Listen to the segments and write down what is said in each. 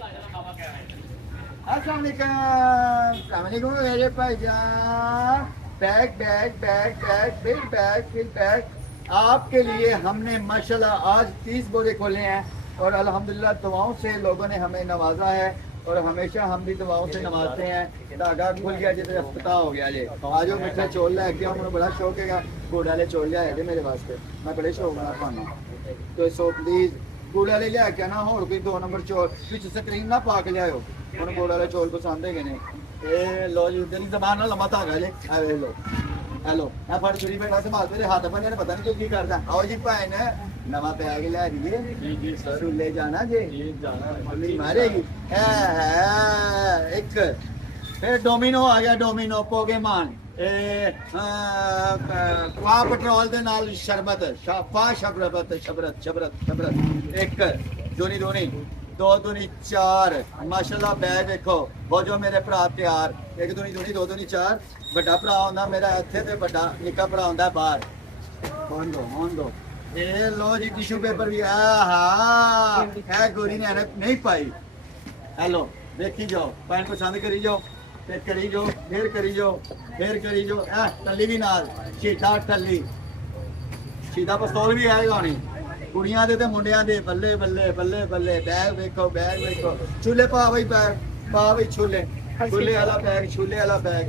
अस्सलामुअलैकुम मेरे भाईजान। बैग बैग बैग बैग फिर बैग आपके लिए हमने माशाल्लाह आज 30 बोरे खोले हैं और अल्हम्दुलिल्लाह दुआओं से लोगों ने हमें नवाजा है और हमेशा हम भी दुआओं से नवाजते हैं। धागा खुल गया जिसे अस्पताल हो गया जी। आज मिठा चौल लैके मुझे बड़ा शौक है गुड़ वाले चौल लिया मेरे वास्ते, मैं बड़े शौक ना खाना तो सो प्लीज गुड़ वाले लिया के ना हो कोई 2 नंबर चौल पिछ स्क्रीन ना पा के लियाओ। उन्हें गुड़ वाले चौल पसंद है कि नहीं? ये लो जी तेरी जबान ना लम्बा धागा जी। लो हेलो मैं फट छुरी बैठा संभाल तेरे हाथ बने ने पता नहीं क्यों की करदा। आओ जी भैन नवा बैग लै दीजिए। जी जी सर ले जाना जी जाना मम्मी मारेगी एक फिर डोमिनो आ गया। डोमिनो पोकेमॉन पा पेट्रोल दे नाल शरबत पा शरबत शबरत शबरत शबरत एक दोनी दोनी दो दूनी 4 माशाल्लाह बैग देखो वो जो मेरे भरा तैयार एक दूनी दूनी 2 दूनी 4 बड़ा भरा होंदा मेरा इत्थे ते बड़ा निक्का भरा होंदा बाहर। कौन दो ये लो जी टिश्यू पेपर भी है गोरी ने नहीं पाई। हेलो देखी जाओ पैन पसंद करी जाओ फिर करी जाओ फिर करी जाओ फिर करी जाओ टल्ली भी नाल शीटा टल्ली शीटा पिस्तौल भी है गानी कुड़ियां दे ते मुंडियां दे बल्ले बल्ले बल्ले बल्ले बैग देखो चूल्हे पा भाई छूले छूले वाला बैग छूले वाला बैग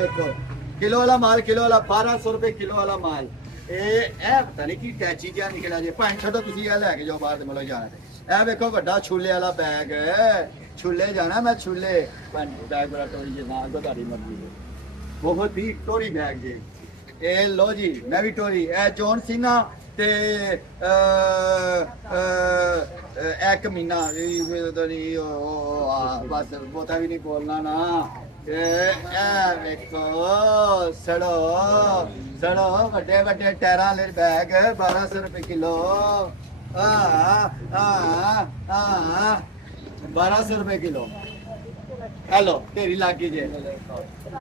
देखो किलो वाला माल किलो वाला 1200 रुपए किलो वाला माल पता नहीं की टैची क्या निकला जी भाई छोड़ो तुम लैके जाओ बाहर मतलब जाना ए देखो बड़ा छूले वाला बैग छूले जाना मैं छूले बैग बड़ा टोरी जी ना तो तारी मर्जी है बहुत ही टोरी बैग जी। ए लो जी मैं भी टोरी जॉन सीना ते एक महीना बस बहुता भी नहीं बोलना ना। देखो सड़ो सड़ो बड़े बड़े टायर वाले बैग 1200 रुपए किलो 1200 रुपए किलो। हेलो तेरी लागी जे